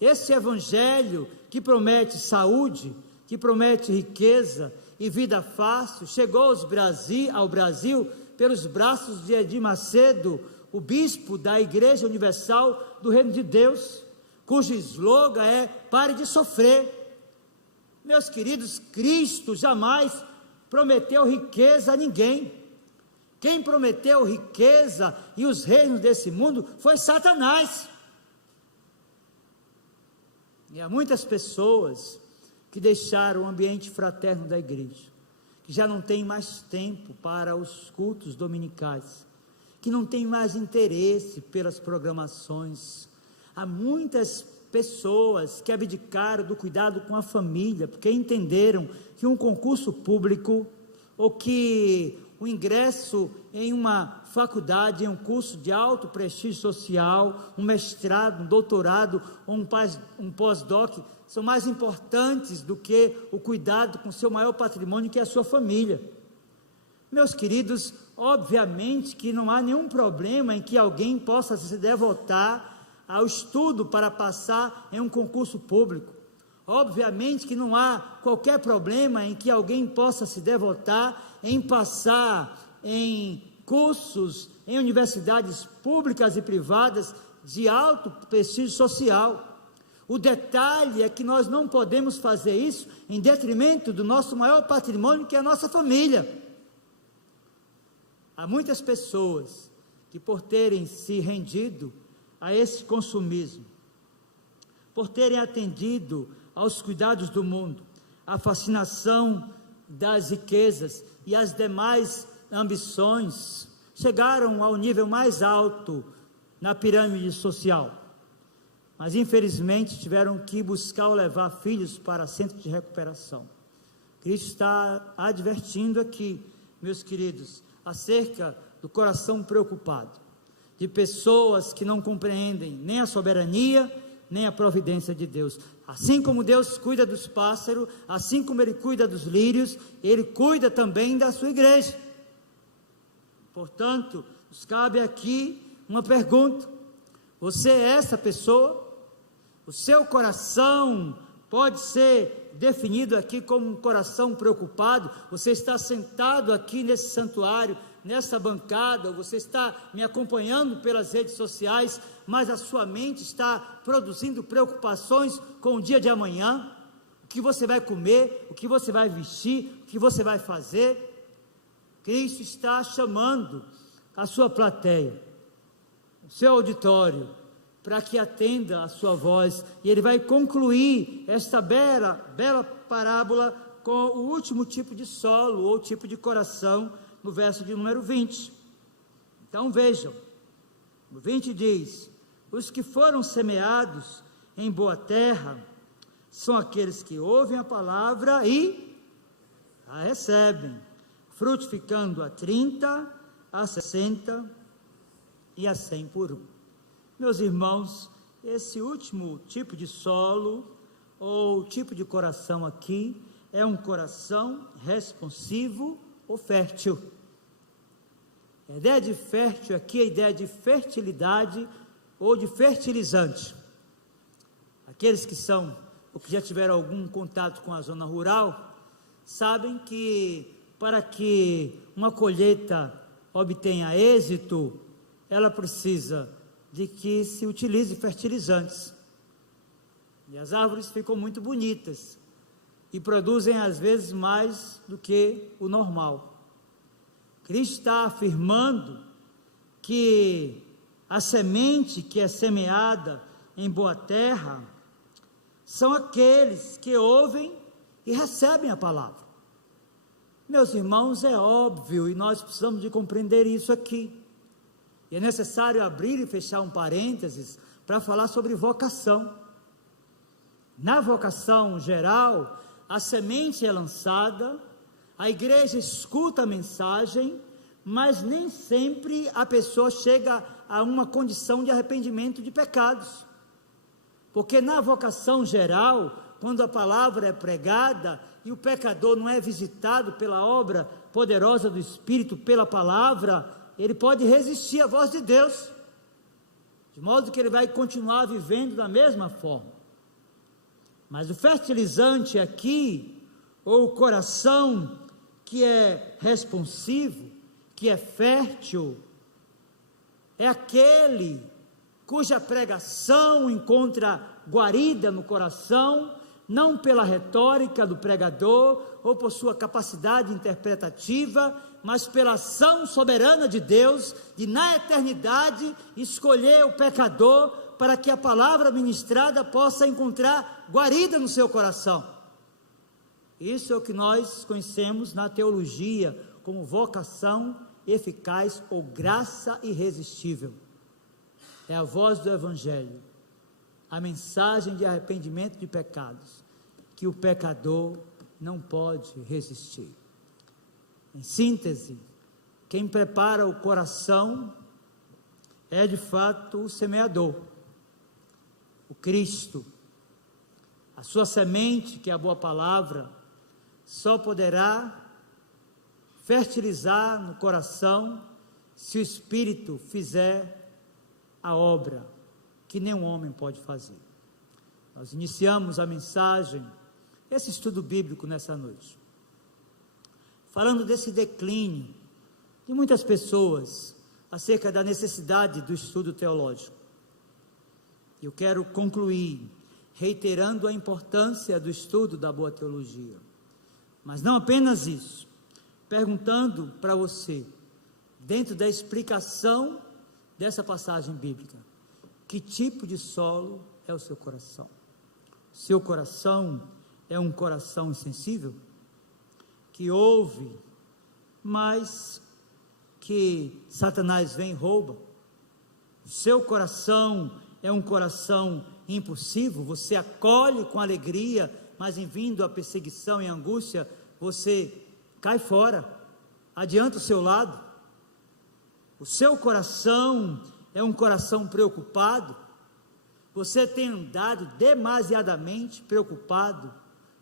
Esse evangelho que promete saúde, que promete riqueza e vida fácil, chegou ao Brasil pelos braços de Edir Macedo, o bispo da Igreja Universal do Reino de Deus, cujo slogan é: pare de sofrer. Meus queridos, Cristo jamais prometeu riqueza a ninguém. Quem prometeu riqueza e os reinos desse mundo foi Satanás. E há muitas pessoas que deixaram o ambiente fraterno da igreja, que já não tem mais tempo para os cultos dominicais, que não tem mais interesse pelas programações. Há muitas pessoas que abdicaram do cuidado com a família, porque entenderam que um concurso público, ou que o ingresso em uma faculdade, em um curso de alto prestígio social, um mestrado, um doutorado, ou um pós-doc, são mais importantes do que o cuidado com seu maior patrimônio, que é a sua família. Meus queridos, obviamente que não há nenhum problema em que alguém possa se devotar ao estudo para passar em um concurso público. Obviamente que não há qualquer problema em que alguém possa se devotar em passar em cursos em universidades públicas e privadas de alto prestígio social. O detalhe é que nós não podemos fazer isso em detrimento do nosso maior patrimônio, que é a nossa família. Há muitas pessoas que, por terem se rendido a esse consumismo, por terem atendido aos cuidados do mundo, à fascinação das riquezas e às demais ambições, chegaram ao nível mais alto na pirâmide social, mas infelizmente tiveram que buscar ou levar filhos para centros de recuperação. Cristo está advertindo aqui, meus queridos, acerca do coração preocupado, de pessoas que não compreendem nem a soberania, nem a providência de Deus. Assim como Deus cuida dos pássaros, assim como Ele cuida dos lírios, Ele cuida também da sua igreja. Portanto, nos cabe aqui uma pergunta: você é essa pessoa? O seu coração pode ser definido aqui como um coração preocupado? Você está sentado aqui nesse santuário, nessa bancada, ou você está me acompanhando pelas redes sociais, mas a sua mente está produzindo preocupações com o dia de amanhã, o que você vai comer, o que você vai vestir, o que você vai fazer. Cristo está chamando a sua plateia, o seu auditório, para que atenda a sua voz, e Ele vai concluir esta bela parábola com o último tipo de solo, ou tipo de coração, no verso de número 20. Então vejam, o 20 diz: os que foram semeados em boa terra, são aqueles que ouvem a palavra e a recebem, frutificando a 30, a 60 e a 100 por um. Meus irmãos, esse último tipo de solo, ou tipo de coração aqui, é um coração responsivo ou fértil. A ideia de fértil aqui é a ideia de fertilidade ou de fertilizante. Aqueles que são, ou que já tiveram algum contato com a zona rural, sabem que para que uma colheita obtenha êxito, ela precisa de que se utilize fertilizantes. E as árvores ficam muito bonitas e produzem às vezes mais do que o normal. Cristo está afirmando que a semente que é semeada em boa terra são aqueles que ouvem e recebem a palavra. Meus irmãos, é óbvio, e nós precisamos de compreender isso aqui. E é necessário abrir e fechar um parênteses para falar sobre vocação. Na vocação geral, a semente é lançada, a igreja escuta a mensagem, mas nem sempre a pessoa chega a uma condição de arrependimento de pecados. Porque na vocação geral, quando a palavra é pregada e o pecador não é visitado pela obra poderosa do Espírito, pela palavra, ele pode resistir à voz de Deus, de modo que ele vai continuar vivendo da mesma forma. Mas o fertilizante aqui, ou o coração que é responsivo, que é fértil, é aquele cuja pregação encontra guarida no coração, não pela retórica do pregador, ou por sua capacidade interpretativa, mas pela ação soberana de Deus, de na eternidade escolher o pecador, para que a palavra ministrada possa encontrar guarida no seu coração. Isso é o que nós conhecemos na teologia como vocação eficaz ou graça irresistível. É a voz do Evangelho, a mensagem de arrependimento de pecados, que o pecador não pode resistir. Em síntese, quem prepara o coração é de fato o semeador, o Cristo. A sua semente, que é a boa palavra, só poderá fertilizar no coração se o Espírito fizer a obra que nenhum homem pode fazer. Nós iniciamos a mensagem, esse estudo bíblico nessa noite, falando desse declínio de muitas pessoas acerca da necessidade do estudo teológico. Eu quero concluir reiterando a importância do estudo da boa teologia, mas não apenas isso, perguntando para você, dentro da explicação dessa passagem bíblica, que tipo de solo é o seu coração? Seu coração é um coração insensível, que ouve, mas que Satanás vem e rouba? Seu coração é um coração impulsivo, você acolhe com alegria, mas em vindo a perseguição e a angústia, você cai fora, adianta o seu lado? O seu coração é um coração preocupado? Você tem andado demasiadamente preocupado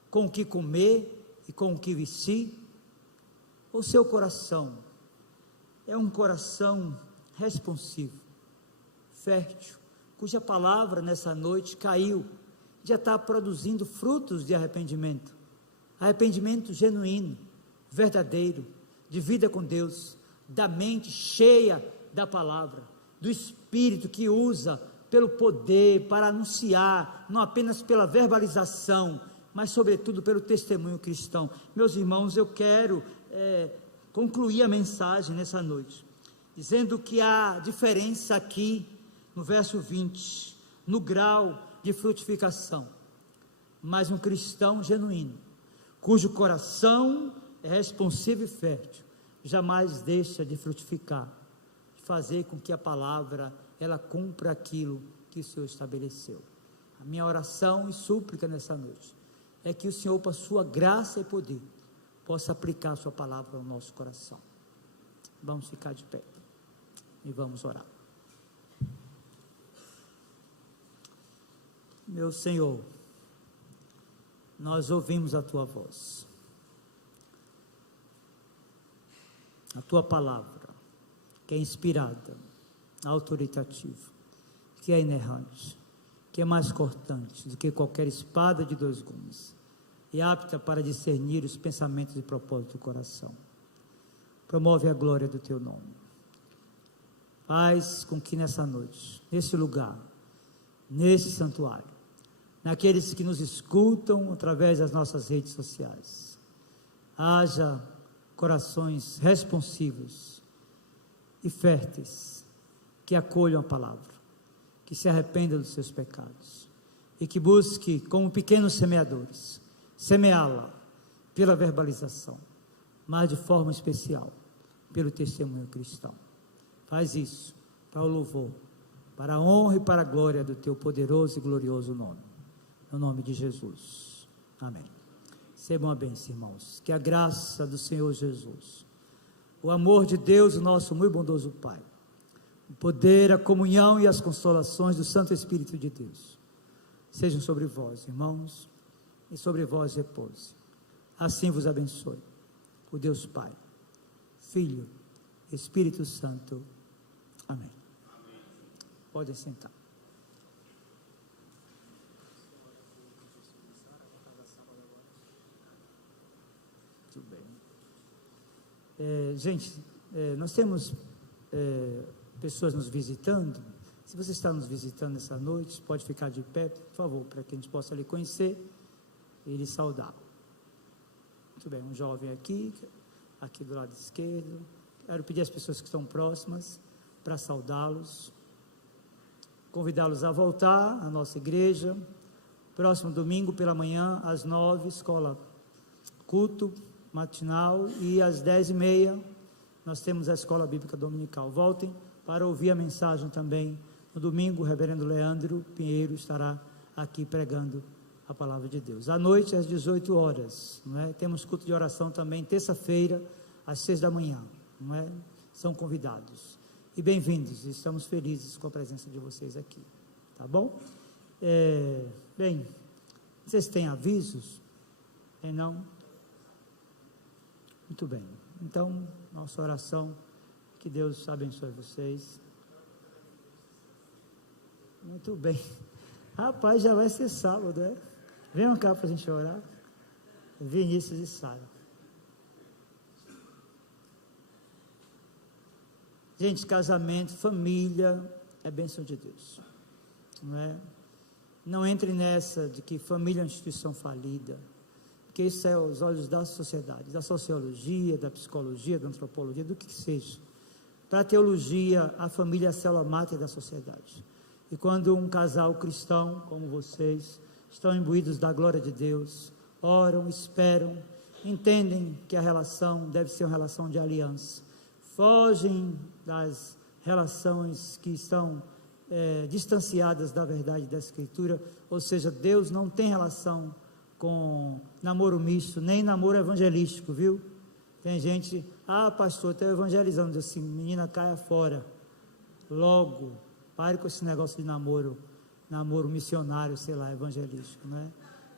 com o que comer e com o que vestir? O seu coração é um coração responsivo, fértil, cuja palavra nessa noite caiu, já está produzindo frutos de arrependimento, arrependimento genuíno, verdadeiro, de vida com Deus, da mente cheia da palavra, do Espírito que usa pelo poder para anunciar, não apenas pela verbalização, mas sobretudo pelo testemunho cristão. Meus irmãos, eu quero concluir a mensagem nessa noite, dizendo que há diferença aqui, no verso 20, no grau de frutificação, mas um cristão genuíno, cujo coração é responsivo e fértil, jamais deixa de frutificar, de fazer com que a palavra, ela cumpra aquilo que o Senhor estabeleceu. A minha oração e súplica nessa noite, é que o Senhor, por sua graça e poder, possa aplicar a sua palavra ao nosso coração. Vamos ficar de pé, e vamos orar. Meu Senhor, nós ouvimos a Tua voz, a Tua palavra, que é inspirada, autoritativa, que é inerrante, que é mais cortante do que qualquer espada de 2 gumes, e apta para discernir os pensamentos e propósitos do coração. Promove a glória do Teu nome. Faz com que nessa noite, nesse lugar, nesse santuário, naqueles que nos escutam através das nossas redes sociais, haja corações responsivos e férteis, que acolham a palavra, que se arrependam dos seus pecados, e que busque, como pequenos semeadores, semeá-la pela verbalização, mas de forma especial, pelo testemunho cristão. Faz isso, para o louvor, para a honra e para a glória do Teu poderoso e glorioso nome, no nome de Jesus, amém. Recebam a bênção, irmãos, que a graça do Senhor Jesus, o amor de Deus, o nosso muito bondoso Pai, o poder, a comunhão e as consolações do Santo Espírito de Deus, sejam sobre vós, irmãos, e sobre vós repouse. Assim vos abençoe o Deus Pai, Filho, Espírito Santo. Amém. Podem sentar. Muito bem. Gente, nós temos pessoas nos visitando. Se você está nos visitando essa noite, pode ficar de pé, por favor, para que a gente possa lhe conhecer e lhe saudar. Muito bem, um jovem aqui do lado esquerdo. Quero pedir às pessoas que estão próximas para saudá-los, convidá-los a voltar à nossa igreja. Próximo domingo pela manhã, às 9, escola, culto matinal, e às 10h30 nós temos a escola bíblica dominical. Voltem para ouvir a mensagem também. No domingo, o reverendo Leandro Pinheiro estará aqui pregando a palavra de Deus. À noite, às 18 horas, não é? Temos culto de oração também, terça-feira, às 6 da manhã, não é? São convidados. E bem-vindos, estamos felizes com a presença de vocês aqui, tá bom? Bem, vocês têm avisos? Não? Muito bem, então, nossa oração, que Deus abençoe vocês. Muito bem. Rapaz, já vai ser sábado, é? Venham cá para a gente orar. Vinícius e Sara. Gente, casamento, família, é bênção de Deus, não é? Não entre nessa de que família é uma instituição falida, porque isso é aos olhos da sociedade, da sociologia, da psicologia, da antropologia, do que seja. Para a teologia, a família é a célula máter da sociedade. E quando um casal cristão, como vocês, estão imbuídos da glória de Deus, oram, esperam, entendem que a relação deve ser uma relação de aliança, fogem das relações que estão distanciadas da verdade da Escritura, ou seja, Deus não tem relação com namoro misto, nem namoro evangelístico, viu? Tem gente Ah, pastor, estou evangelizando. Diz assim, menina, caia fora. Logo, pare com esse negócio de namoro missionário, sei lá, evangelístico, não é?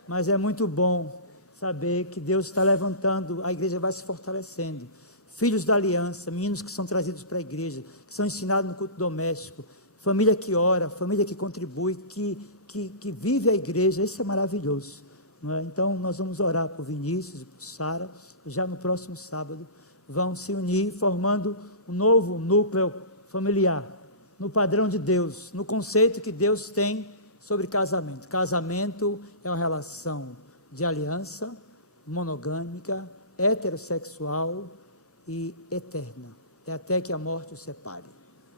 Mas é muito bom saber que Deus está levantando, a igreja vai se fortalecendo. Filhos da aliança, meninos que são trazidos para a igreja, que são ensinados no culto doméstico, família que ora, família que contribui, que vive a igreja, isso é maravilhoso, não é? Então nós vamos orar por Vinícius e por Sara, já no próximo sábado, vão se unir, formando um novo núcleo familiar, no padrão de Deus, no conceito que Deus tem sobre casamento. Casamento é uma relação de aliança, monogâmica, heterossexual e eterna, é até que a morte os separe,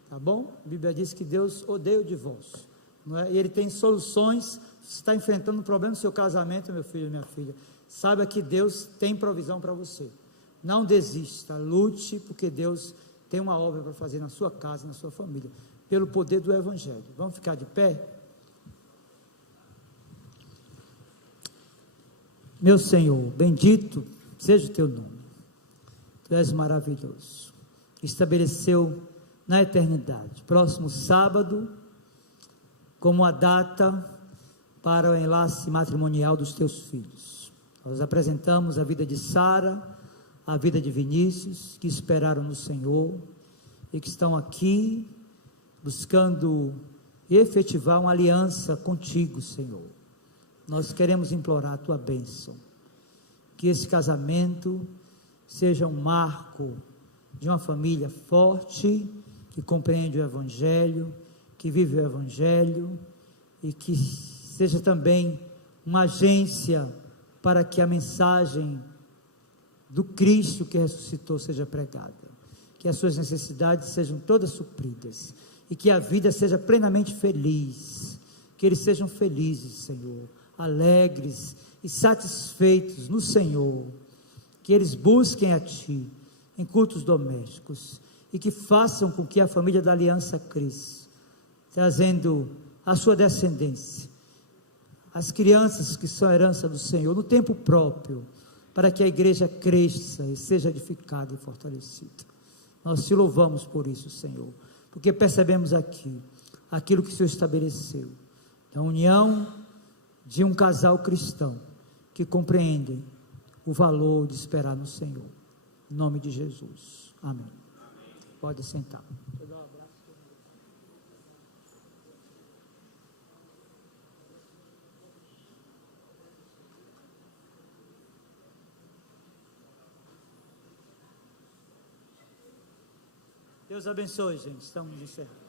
tá bom? A Bíblia diz que Deus odeia o divórcio, não é? E Ele tem soluções. Se está enfrentando um problema no seu casamento, meu filho e minha filha, saiba que Deus tem provisão para você. Não desista, lute, porque Deus tem uma obra para fazer na sua casa, na sua família, pelo poder do Evangelho. Vamos ficar de pé? Meu Senhor, bendito seja o teu nome. Tu és maravilhoso. Estabeleceu na eternidade, próximo sábado, como a data para o enlace matrimonial dos teus filhos. Nós apresentamos a vida de Sara, a vida de Vinícius, que esperaram no Senhor e que estão aqui buscando efetivar uma aliança contigo, Senhor. Nós queremos implorar a tua bênção, que esse casamento seja um marco de uma família forte, que compreende o Evangelho, que vive o Evangelho, e que seja também uma agência para que a mensagem do Cristo que ressuscitou seja pregada, que as suas necessidades sejam todas supridas, e que a vida seja plenamente feliz, que eles sejam felizes, Senhor, alegres e satisfeitos no Senhor, que eles busquem a Ti em cultos domésticos, e que façam com que a família da aliança cresça, trazendo a sua descendência, as crianças que são herança do Senhor, no tempo próprio, para que a igreja cresça e seja edificada e fortalecida. Nós te louvamos por isso, Senhor, porque percebemos aqui aquilo que o Senhor estabeleceu, a união de um casal cristão que compreendem o valor de esperar no Senhor. Em nome de Jesus. Amém. Pode sentar. Deus abençoe, gente. Estamos encerrando.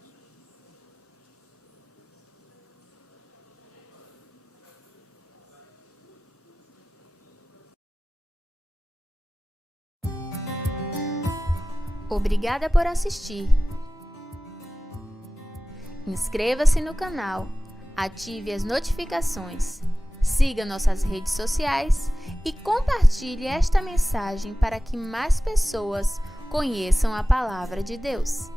Obrigada por assistir. Inscreva-se no canal, ative as notificações, siga nossas redes sociais e compartilhe esta mensagem para que mais pessoas conheçam a palavra de Deus.